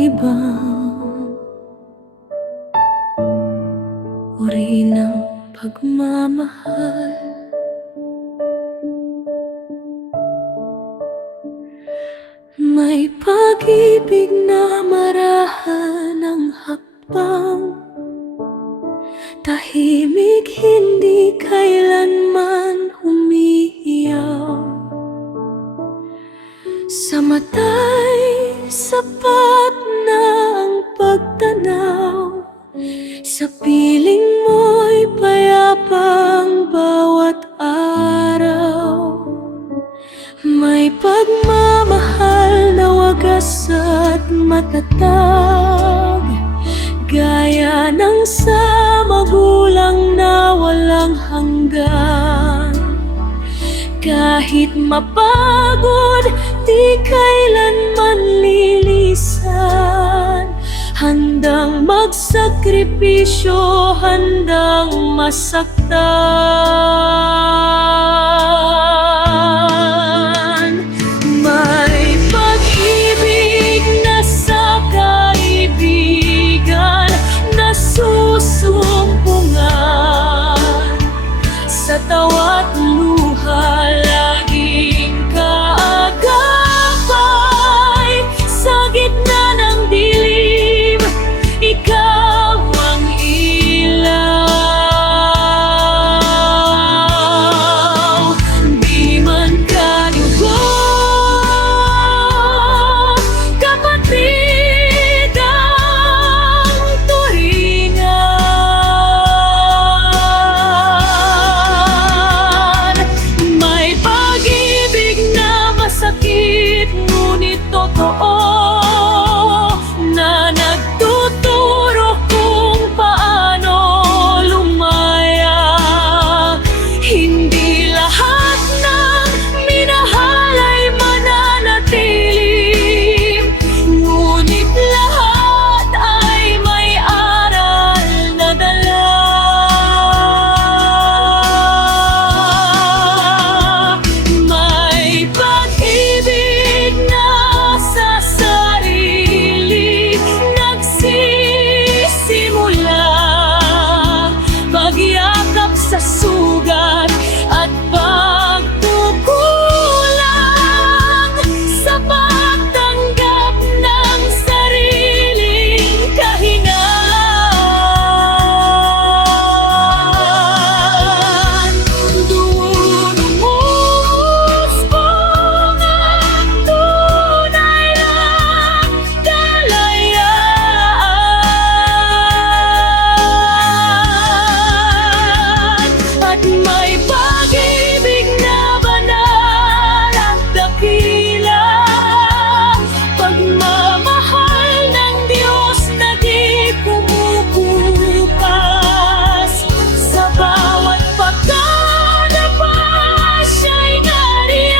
ibang uri ng pagmamahal. May pag-ibig na marahan ng hakbang, tahimik, hindi kailanman umiiyaw. Sa mata'y sapat na ang pagtanaw, sa piling mo'y payapang bawat araw. May pagmamahal na wagas at matatag, gaya ng sa magulang na walang hanggan. Kahit mapagod, di kailanman lilisan, handang magsakripisyo, handang masaktan. May pag-ibig na sa kaibigan, nasusumpungan sa tawa't luha, laging kaagapay sa gitna ng dilim. Ikaw ang ilaw. Di man kadugo, kapatid ang turingan. May pag-ibig na masakit ngunit totoo, na nagtuturo kung paano lumaya. Hindi lahat ng minahal ay mananatili, ngunit lahat ay may aral na dala. May pag-ibig na sa sarili nagsisimula, pagyakap sa sugat at pagkukulang, sa pagtanggap ng sariling kahingaan. Doon umuusbong ang tunay na kalayaan. At may pag-ibig na banal at dakila, pagmamahal ng Diyos na di kumukupas. Sa bawat pagkadapa siya'y nariyan,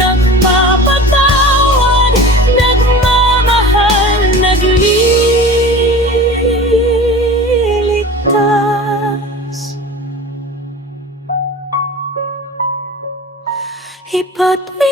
nagpapatawad, nagmamahal, nagliligtas. Iba't may